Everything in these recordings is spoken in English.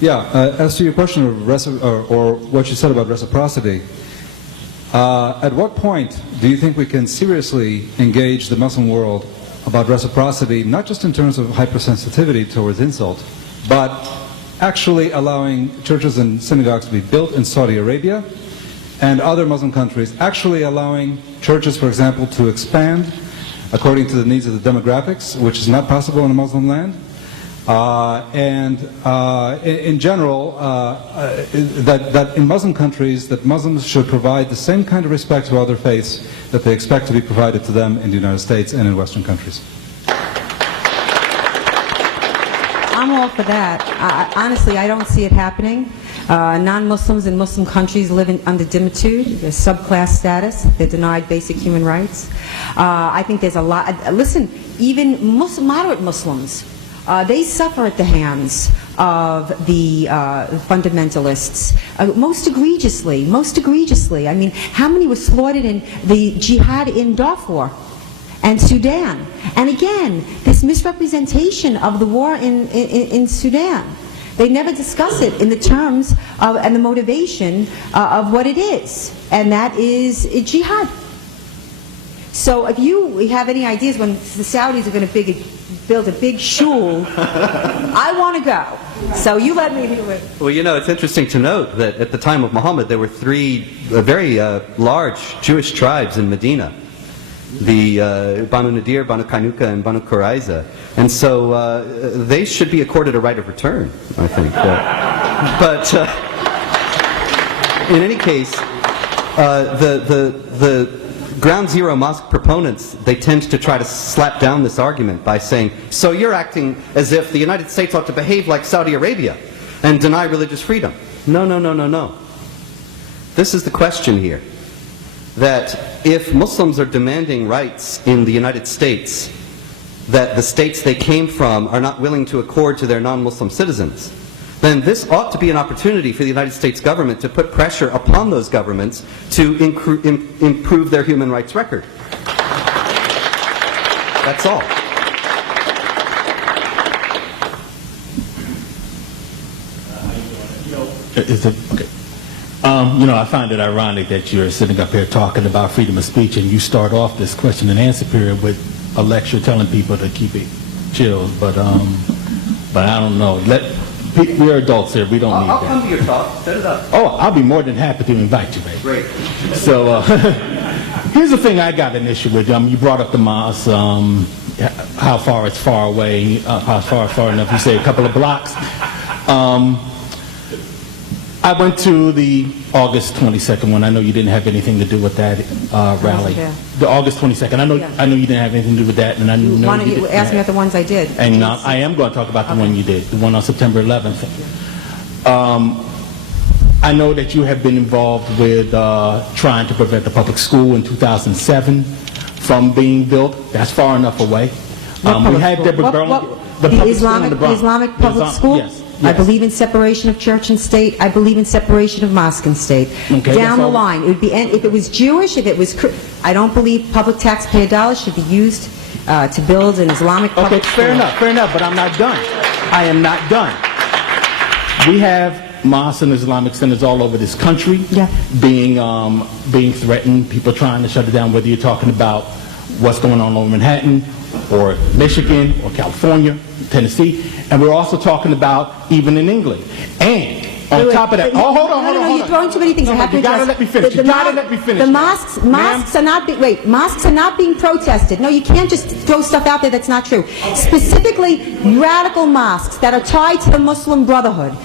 Yeah, as to your question of or what you said about reciprocity, at what point do you think we can seriously engage the Muslim world about reciprocity, not just in terms of hypersensitivity towards insult, but actually allowing churches and synagogues to be built in Saudi Arabia and other Muslim countries, actually allowing churches, for example, to expand according to the needs of the demographics, which is not possible in a Muslim land, in general, that in Muslim countries, that Muslims should provide the same kind of respect to other faiths that they expect to be provided to them in the United States and in Western countries. I'm all for that. Honestly, I don't see it happening. Non-Muslims in Muslim countries live under dimitude. They're subclass status. They're denied basic human rights. I think there's a lot. Listen, even moderate Muslims, they suffer at the hands of the fundamentalists, most egregiously. I mean, how many were slaughtered in the jihad in Darfur and Sudan? And again, this misrepresentation of the war in Sudan. They never discuss it in the terms of, and the motivation of what it is, and that is jihad. So if you have any ideas when the Saudis are going to build a big shul, I want to go. So you let me do it. Well, you know, it's interesting to note that at the time of Muhammad, there were three very large Jewish tribes in Medina. The Banu Nadir, Banu Kainuka, and Banu Qurayza. And so they should be accorded a right of return, I think. But in any case, the Ground Zero Mosque proponents, they tend to try to slap down this argument by saying, so you're acting as if the United States ought to behave like Saudi Arabia and deny religious freedom. No. This is the question here. That if Muslims are demanding rights in the United States that the states they came from are not willing to accord to their non-Muslim citizens, then this ought to be an opportunity for the United States government to put pressure upon those governments to improve their human rights record. That's all. Okay. You know, I find it ironic that you're sitting up here talking about freedom of speech and you start off this question and answer period with a lecture telling people to keep it chill, but I don't know. We're adults here. We don't need that. I'll come to your talk. Set it up. Oh, I'll be more than happy to invite you, babe. Great. So here's the thing I got an issue with. You brought up the mosque, how far it's far away, how far enough. You say a couple of blocks. I went to the August 22nd one. I know you didn't have anything to do with that rally. The August 22nd. I know you didn't have anything to do with that, and I know Why don't you ask me about the ones I did? And I am going to talk about the one you did, the one on September 11th. I know that you have been involved with trying to prevent the public school in 2007 from being built. That's far enough away. We had Deborah Garland, the Islamic public school. Yes. I believe in separation of church and state. I believe in separation of mosque and state. Okay, down the line, it would be. And if it was Jewish, if it was, I don't believe public taxpayer dollars should be used to build an Islamic public school. Fair enough. But I'm not done. I am not done. We have mosques and Islamic centers all over this country being threatened. People trying to shut it down. Whether you're talking about what's going on over Manhattan, or Michigan, or California, Tennessee, and we're also talking about even in England. And on top of that, hold on. You're throwing too many things. You gotta let me finish. The mosques are not being protested. No, you can't just throw stuff out there that's not true. Specifically, radical mosques that are tied to the Muslim Brotherhood.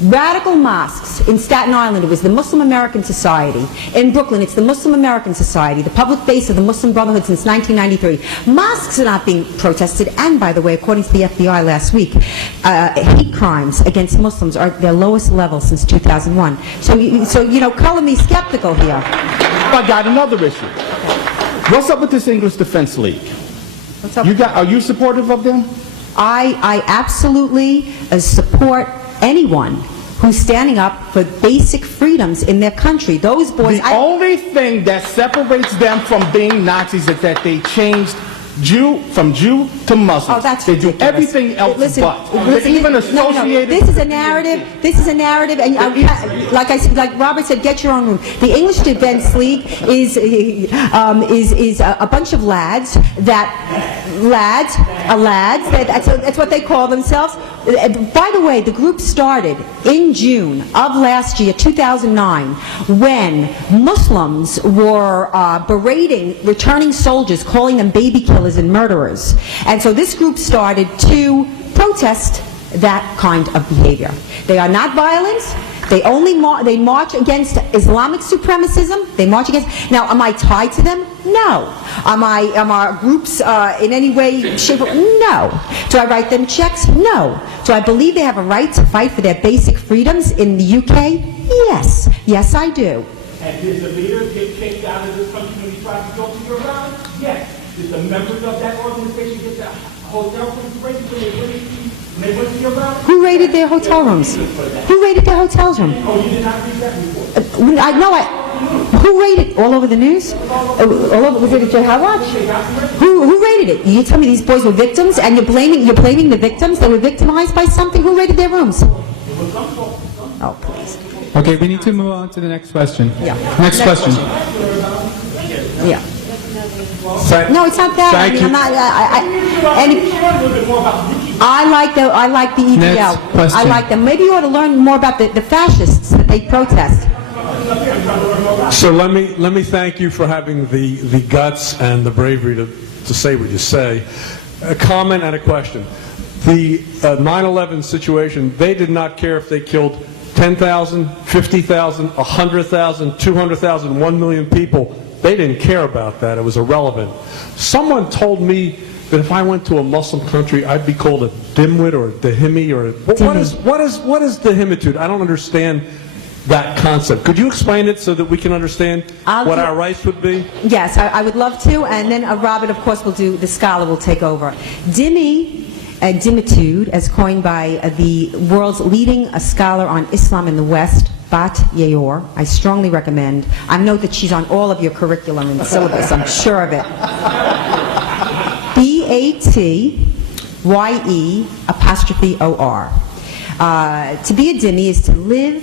Radical mosques in Staten Island, it was the Muslim American Society. In Brooklyn, it's the Muslim American Society, the public face of the Muslim Brotherhood since 1993. Mosques are not being protested, and by the way, according to the FBI last week, hate crimes against Muslims are at their lowest level since 2001. So you know, color me skeptical here. I got another issue. What's up with this English Defense League? What's up? Are you supportive of them? I absolutely support anyone who's standing up for basic freedoms in their country. Those boys... The only thing that separates them from being Nazis is that they changed From Jew to Muslim. Oh, that's they do ridiculous. everything else Listen, but. listen, They're even no, associated. This is a narrative. This is a narrative, and like I said, like Robert said, get your own room. The English Defense League is a bunch of lads. That's what they call themselves. By the way, the group started in June of last year, 2009, when Muslims were berating returning soldiers, calling them baby killers and murderers. And so this group started to protest that kind of behavior. They are not violent. They only they march against Islamic supremacism. They march against. Now, am I tied to them? No. Am our groups in any way, shape, or no? Do I write them checks? No. Do I believe they have a right to fight for their basic freedoms in the UK? Yes. Yes, I do. And did the leaders get kicked out of this country when he tried to go to your rally? Yes. Did the members of that organization get the hotel rooms raided when they went to your rally? Who raided their hotel rooms? Who raided their hotel room? Oh, you did not read that report? Who raided? All over the news? All over, was it at your watch? Who raided it? You tell me these boys were victims, and you're blaming the victims? They were victimized by something? Who raided their rooms? Oh, please. Okay, we need to move on to the next question. Yeah. Next question. Yeah. No, it's not that. Thank you. I like the EPL. Next question. I like them. Maybe you ought to learn more about the fascists that they protest. So let me thank you for having the guts and the bravery to say what you say. A comment and a question. The 9/11 situation, they did not care if they killed 10,000, 50,000, 100,000, 200,000, 1 million people. They didn't care about that. It was irrelevant. Someone told me that if I went to a Muslim country, I'd be called a dimwit or a dahimi or what is dahimitude? I don't understand that concept. Could you explain it so that we can understand what our rights would be? Yes, I would love to, and then Robert, of course, the scholar will take over. Dimitude, as coined by the world's leading scholar on Islam in the West, Bat Yayor. I strongly recommend. I know that she's on all of your curriculum and syllabus, I'm sure of it. BATYE''OR. To be a dhimmi is to live,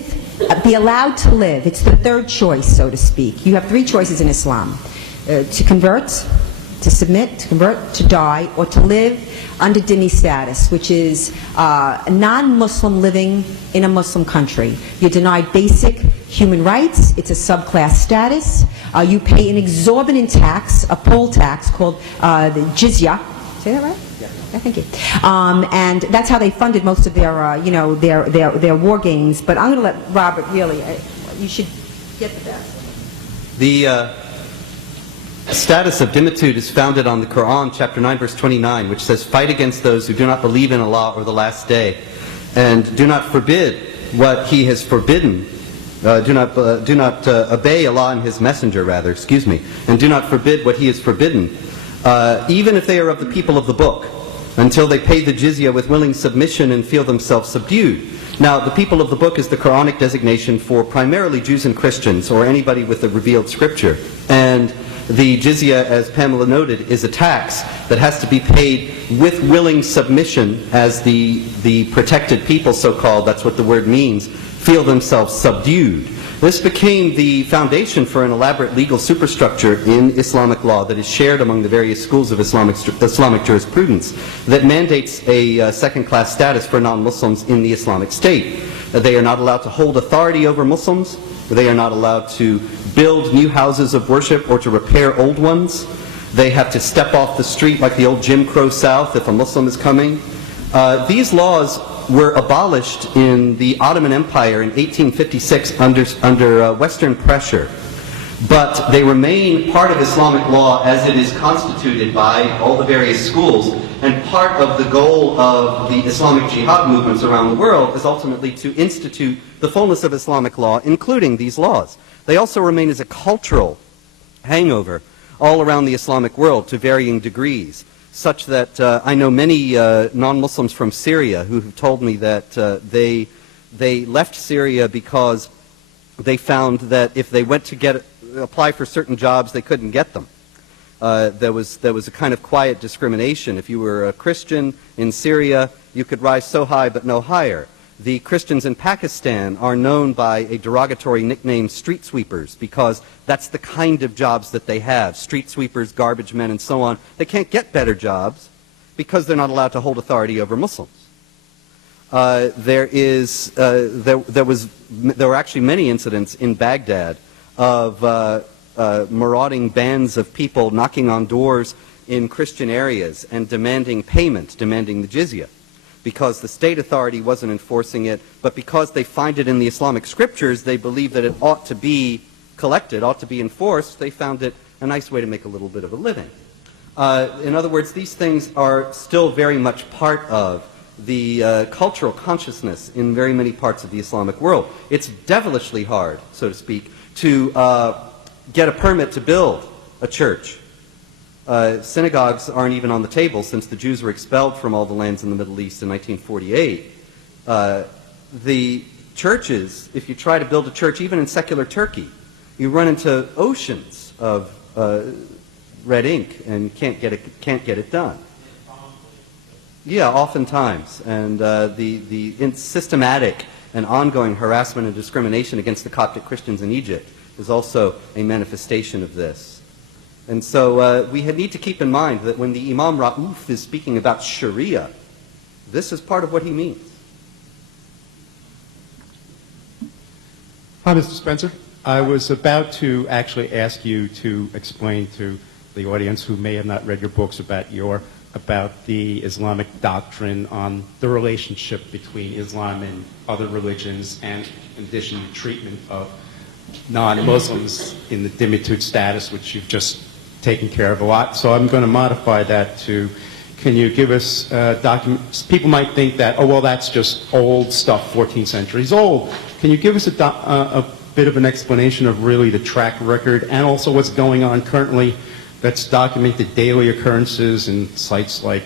be allowed to live. It's the third choice, so to speak. You have three choices in Islam. To convert, to submit, to convert, to die, or to live under dhimmi status, which is a non-Muslim living in a Muslim country. You're denied basic human rights. It's a subclass status. You pay an exorbitant tax, a poll tax called the jizya. Say that right? Yeah, thank you. And that's how they funded most of their, their war games. But I'm going to let Robert really. You should get the best. The status of dimitude is founded on the Quran, chapter 9, verse 29, which says, "Fight against those who do not believe in Allah or the last day, and do not forbid what He has forbidden. Do not obey Allah and His Messenger, rather, and do not forbid what He has forbidden, even if they are of the people of the book, until they pay the jizya with willing submission and feel themselves subdued." Now, the people of the book is the Quranic designation for primarily Jews and Christians, or anybody with the revealed scripture. And the jizya, as Pamela noted, is a tax that has to be paid with willing submission, as the protected people, so-called, that's what the word means, feel themselves subdued. This became the foundation for an elaborate legal superstructure in Islamic law that is shared among the various schools of Islamic jurisprudence that mandates a second-class status for non-Muslims in the Islamic State. They are not allowed to hold authority over Muslims. They are not allowed to build new houses of worship or to repair old ones. They have to step off the street like the old Jim Crow South if a Muslim is coming. These laws were abolished in the Ottoman Empire in 1856 under Western pressure. But they remain part of Islamic law as it is constituted by all the various schools, and part of the goal of the Islamic jihad movements around the world is ultimately to institute the fullness of Islamic law, including these laws. They also remain as a cultural hangover all around the Islamic world to varying degrees, such that I know many non-Muslims from Syria who have told me that they left Syria because they found that if they went to apply for certain jobs, they couldn't get them. there was a kind of quiet discrimination. If you were a Christian in Syria, you could rise so high but no higher. The Christians in Pakistan are known by a derogatory nickname, street sweepers, because that's the kind of jobs that they have. Street sweepers, garbage men, and so on. They can't get better jobs because they're not allowed to hold authority over Muslims. There were actually many incidents in Baghdad of marauding bands of people knocking on doors in Christian areas and demanding payment, demanding the jizya, because the state authority wasn't enforcing it, but because they find it in the Islamic scriptures, they believe that it ought to be collected, ought to be enforced. They found it a nice way to make a little bit of a living. In other words, these things are still very much part of the cultural consciousness in very many parts of the Islamic world. It's devilishly hard, so to speak, to get a permit to build a church. Synagogues aren't even on the table since the Jews were expelled from all the lands in the Middle East in 1948. The churches, if you try to build a church, even in secular Turkey, you run into oceans of red ink and can't get it done. Yeah, oftentimes. And the systematic and ongoing harassment and discrimination against the Coptic Christians in Egypt is also a manifestation of this. And so we need to keep in mind that when the Imam Rauf is speaking about Sharia, this is part of what he means. Hi, Mr. Spencer. I was about to actually ask you to explain to the audience who may have not read your books about the Islamic doctrine on the relationship between Islam and other religions, and in addition to treatment of non-Muslims in the dhimmitud status, which you've just taken care of a lot. So I'm going to modify that to, can you give us documents? People might think that, oh, well, that's just old stuff, 14 centuries old. Can you give us a bit of an explanation of really the track record and also what's going on currently that's documented daily occurrences in sites like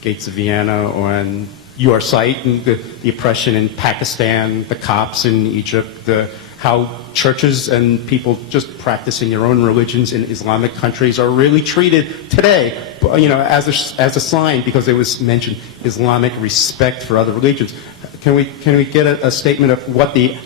Gates of Vienna or on your site, and the oppression in Pakistan, the Copts in Egypt, how churches and people just practicing their own religions in Islamic countries are really treated today, you know, as a sign, because it was mentioned Islamic respect for other religions. Can we get a statement of what the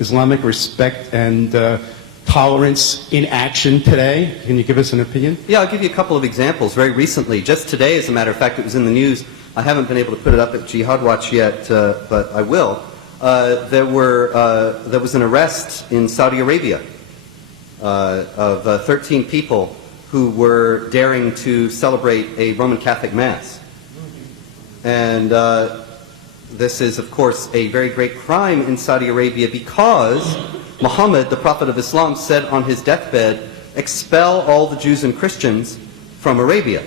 Islamic respect and tolerance in action today? Can you give us an opinion? Yeah, I'll give you a couple of examples. Very recently, just today, as a matter of fact, it was in the news. I haven't been able to put it up at Jihad Watch yet, but I will. There was an arrest in Saudi Arabia of 13 people who were daring to celebrate a Roman Catholic Mass. And this is, of course, a very great crime in Saudi Arabia because Muhammad, the Prophet of Islam, said on his deathbed, expel all the Jews and Christians from Arabia.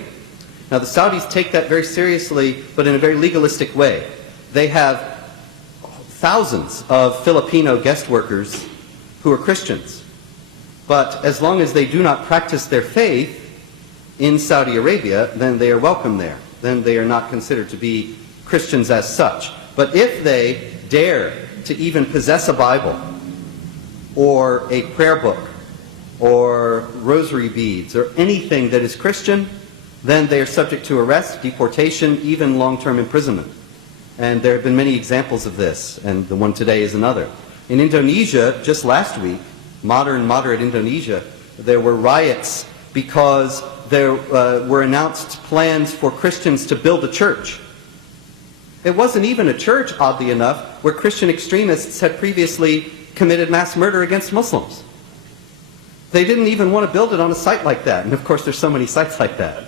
Now, the Saudis take that very seriously, but in a very legalistic way. They have thousands of Filipino guest workers who are Christians. But as long as they do not practice their faith in Saudi Arabia, then they are welcome there. Then they are not considered to be Christians as such. But if they dare to even possess a Bible or a prayer book or rosary beads or anything that is Christian, then they are subject to arrest, deportation, even long-term imprisonment. And there have been many examples of this, and the one today is another. In Indonesia, just last week, moderate Indonesia, there were riots because there were announced plans for Christians to build a church. It wasn't even a church, oddly enough, where Christian extremists had previously committed mass murder against Muslims. They didn't even want to build it on a site like that, and of course there's so many sites like that.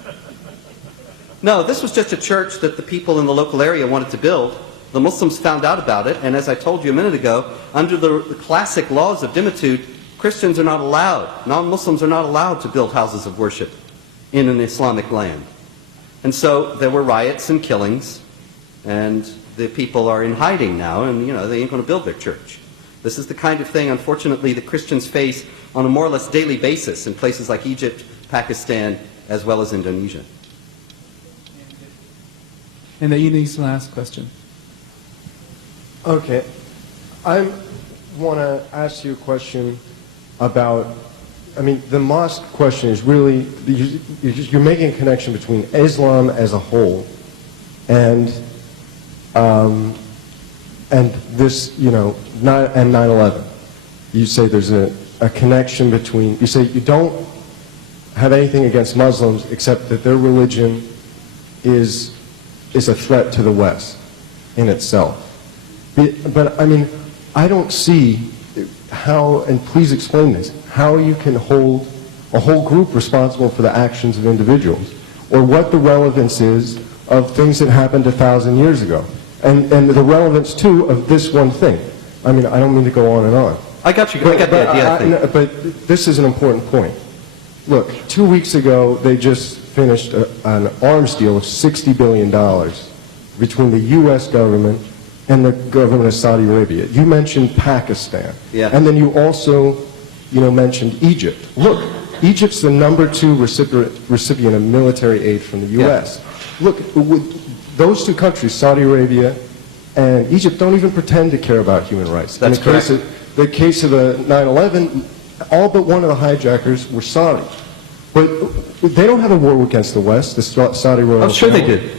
No, this was just a church that the people in the local area wanted to build. The Muslims found out about it, and as I told you a minute ago, under the classic laws of dhimmitud, Christians are not allowed, non-Muslims are not allowed to build houses of worship in an Islamic land. And so there were riots and killings, and the people are in hiding now, and you know, they ain't going to build their church. This is the kind of thing, unfortunately, that Christians face on a more or less daily basis in places like Egypt, Pakistan, as well as Indonesia. And the Eunice's last question. Okay. I want to ask you a question about I mean, the mosque question is really, you're making a connection between Islam as a whole and this, you know, and 9/11. You say there's a connection between, you say you don't have anything against Muslims except that their religion is a threat to the West in itself. But I mean, I don't see how, and please explain this, how you can hold a whole group responsible for the actions of individuals, or what the relevance is of things that happened 1,000 years ago, and the relevance too of this one thing. I mean, I don't mean to go on and on. I got you. I got the idea, I think. But this is an important point. Look, 2 weeks ago, they just finished an arms deal of $60 billion between the U.S. government and the government of Saudi Arabia. You mentioned Pakistan. Yeah. And then you also, you know, mentioned Egypt. Look, Egypt's the #2 recipient of military aid from the U.S. Yeah. Look, those two countries, Saudi Arabia and Egypt, don't even pretend to care about human rights. That's correct. The case of the 9/11, all but one of the hijackers were Saudi. But they don't have a war against the West, the Saudi royal family. Oh, sure they did.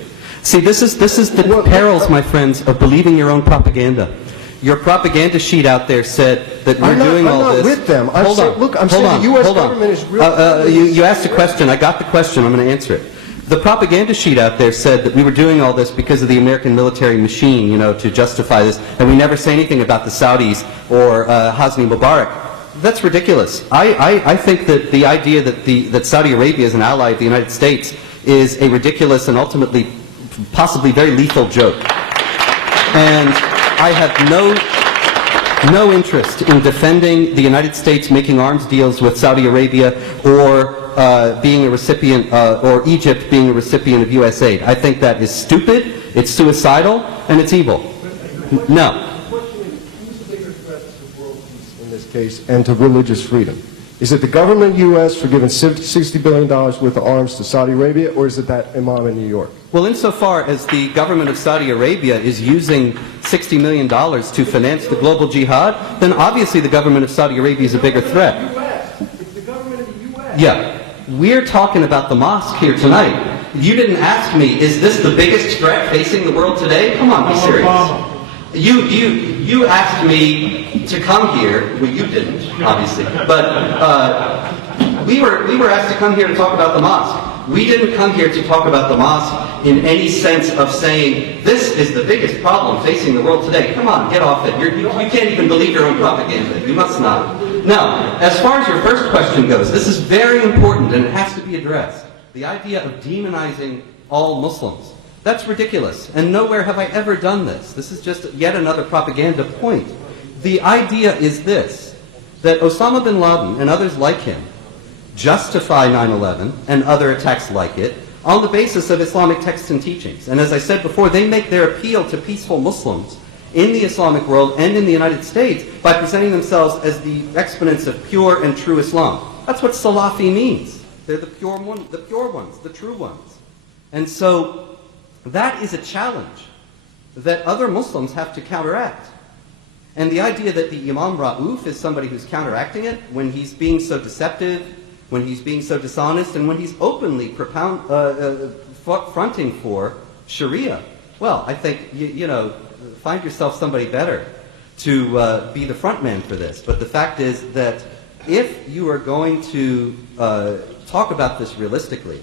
See, this is the perils, my friends, of believing your own propaganda. Your propaganda sheet out there said that we're doing all this. I'm not with them. I'm saying the U.S. government is really... You asked a question. I got the question. I'm going to answer it. The propaganda sheet out there said that we were doing all this because of the American military machine, you know, to justify this, and we never say anything about the Saudis or Hosni Mubarak. That's ridiculous. I think that the idea that Saudi Arabia is an ally of the United States is a ridiculous and ultimately possibly very lethal joke. And I have no interest in defending the United States making arms deals with Saudi Arabia or being a recipient, or Egypt being a recipient of U.S. aid. I think that is stupid, it's suicidal, and it's evil. No. Who's the bigger threat to world peace in this case and to religious freedom? Is it the government U.S. for giving $60 billion worth of arms to Saudi Arabia, or is it that imam in New York? Well, insofar as the government of Saudi Arabia is using $60 million to finance the global jihad, then obviously the government of Saudi Arabia is a bigger threat. It's the government of the U.S. Yeah. We're talking about the mosque here tonight. You didn't ask me, is this the biggest threat facing the world today? Come on, be serious. You asked me to come here. Well, you didn't, obviously. But we were asked to come here to talk about the mosque. We didn't come here to talk about the mosque in any sense of saying, this is the biggest problem facing the world today. Come on, get off it. You can't even believe your own propaganda. You must not. Now, as far as your first question goes, this is very important and it has to be addressed. The idea of demonizing all Muslims. That's ridiculous, and nowhere have I ever done this. This is just yet another propaganda point. The idea is this, that Osama bin Laden and others like him justify 9/11 and other attacks like it on the basis of Islamic texts and teachings. And as I said before, they make their appeal to peaceful Muslims in the Islamic world and in the United States by presenting themselves as the exponents of pure and true Islam. That's what Salafi means. They're the pure ones, the true ones. And so that is a challenge that other Muslims have to counteract. And the idea that the Imam Ra'uf is somebody who's counteracting it when he's being so deceptive, when he's being so dishonest, and when he's openly fronting for Sharia, well, I think, you know, find yourself somebody better to be the front man for this. But the fact is that if you are going to talk about this realistically,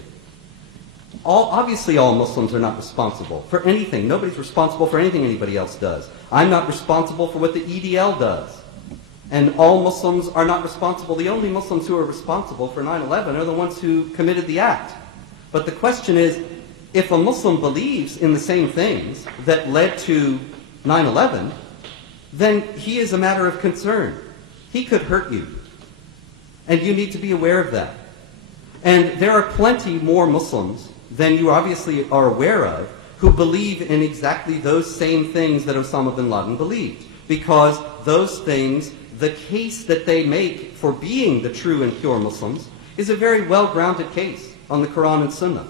obviously all Muslims are not responsible for anything. Nobody's responsible for anything anybody else does. I'm not responsible for what the EDL does. And all Muslims are not responsible. The only Muslims who are responsible for 9/11 are the ones who committed the act. But the question is, if a Muslim believes in the same things that led to 9/11, then he is a matter of concern. He could hurt you. And you need to be aware of that. And there are plenty more Muslims than you obviously are aware of who believe in exactly those same things that Osama bin Laden believed. Because those things, the case that they make for being the true and pure Muslims, is a very well-grounded case on the Quran and Sunnah.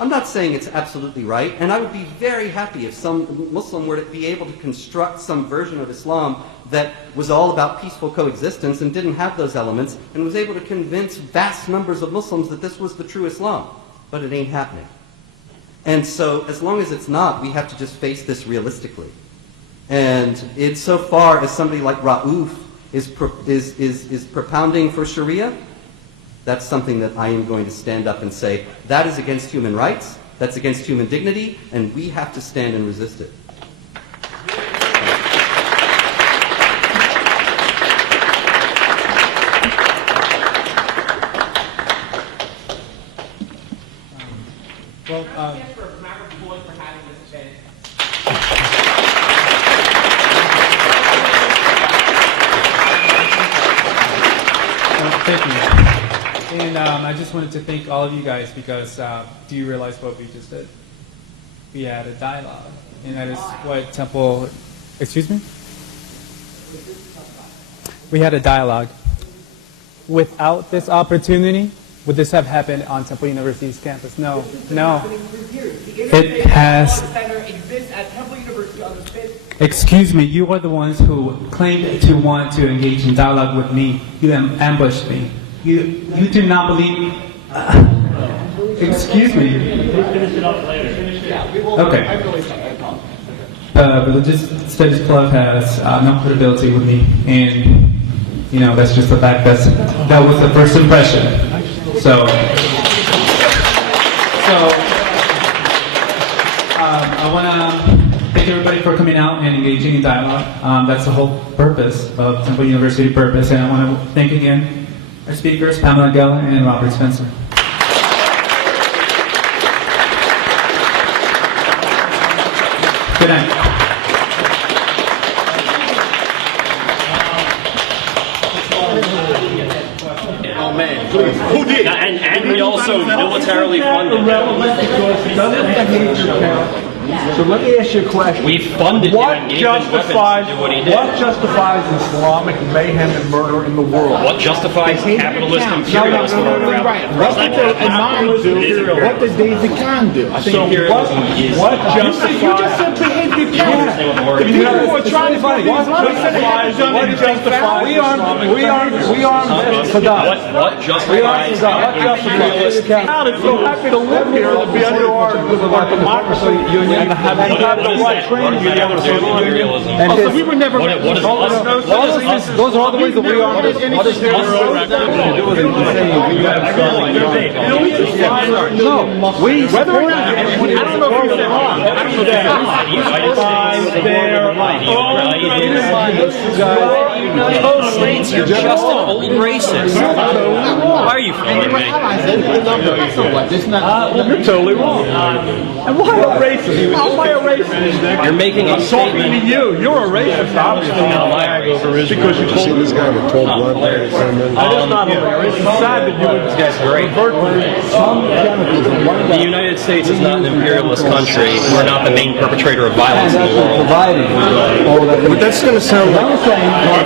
I'm not saying it's absolutely right, and I would be very happy if some Muslim were to be able to construct some version of Islam that was all about peaceful coexistence and didn't have those elements, and was able to convince vast numbers of Muslims that this was the true Islam. But it ain't happening. And so, as long as it's not, we have to just face this realistically. And insofar as somebody like Rauf is propounding for Sharia, that's something that I am going to stand up and say, that is against human rights, that's against human dignity, and we have to stand and resist it. Thank you. And I just wanted to thank all of you guys because do you realize what we just did? We had a dialogue. And that is what Temple, excuse me? We had a dialogue. Without this opportunity, would this have happened on Temple University's campus? No, no. It has. Excuse me, you are the ones who claimed to want to engage in dialogue with me. You ambushed me. You do not believe. Excuse me. Okay. Religious Studies Club has no credibility with me, and you know that's just the fact. That was the first impression. So I want to thank everybody for coming out and engaging in dialogue. That's the whole purpose of Temple University purpose, and I want to thank again our speakers, Pamela Geller and Robert Spencer. Good night. Oh man, who did? And we also militarily funded him. So let me ask you a question. We funded him and gave him weapons to do what he did. What justifies Islamic mayhem and murder in the world? What justifies capitalist imperialist murder? Right. What did the Imam do? What did David Khan do? So what justifies... You just said behavior count. The people who are trying to fight Islamic what justifies... We are Saddam. What justifies imperialist... I'm so happy to live here and to be under our democracy union. And have the right training in other imperialism. So we were never. What is those are all the ways that we are. What is No, we. Whether or not. I don't know if you're wrong. You're just an old racist. Why are you following me? You're totally wrong. And why a racist? How am I a racist? You're making a talking to you. You're a racist, obviously. Because you told me. This guy with cold blood. That is not hilarious. It's sad that you would revert to The United States is not an imperialist country. We're not the main perpetrator of violence in the world. But that's going to sound like...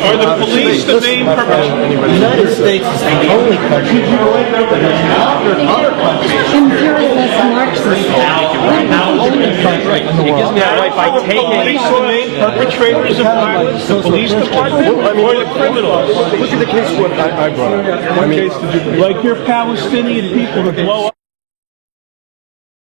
Are the police the main perpetrator? The United States is the only country that other countries. Imperialist Marxist. Right. It gives me that right by taking... Police the main perpetrators of violence? The police department? Or the criminals? Look at the case what I brought up. What case did you bring? Like your Palestinian people that blow up.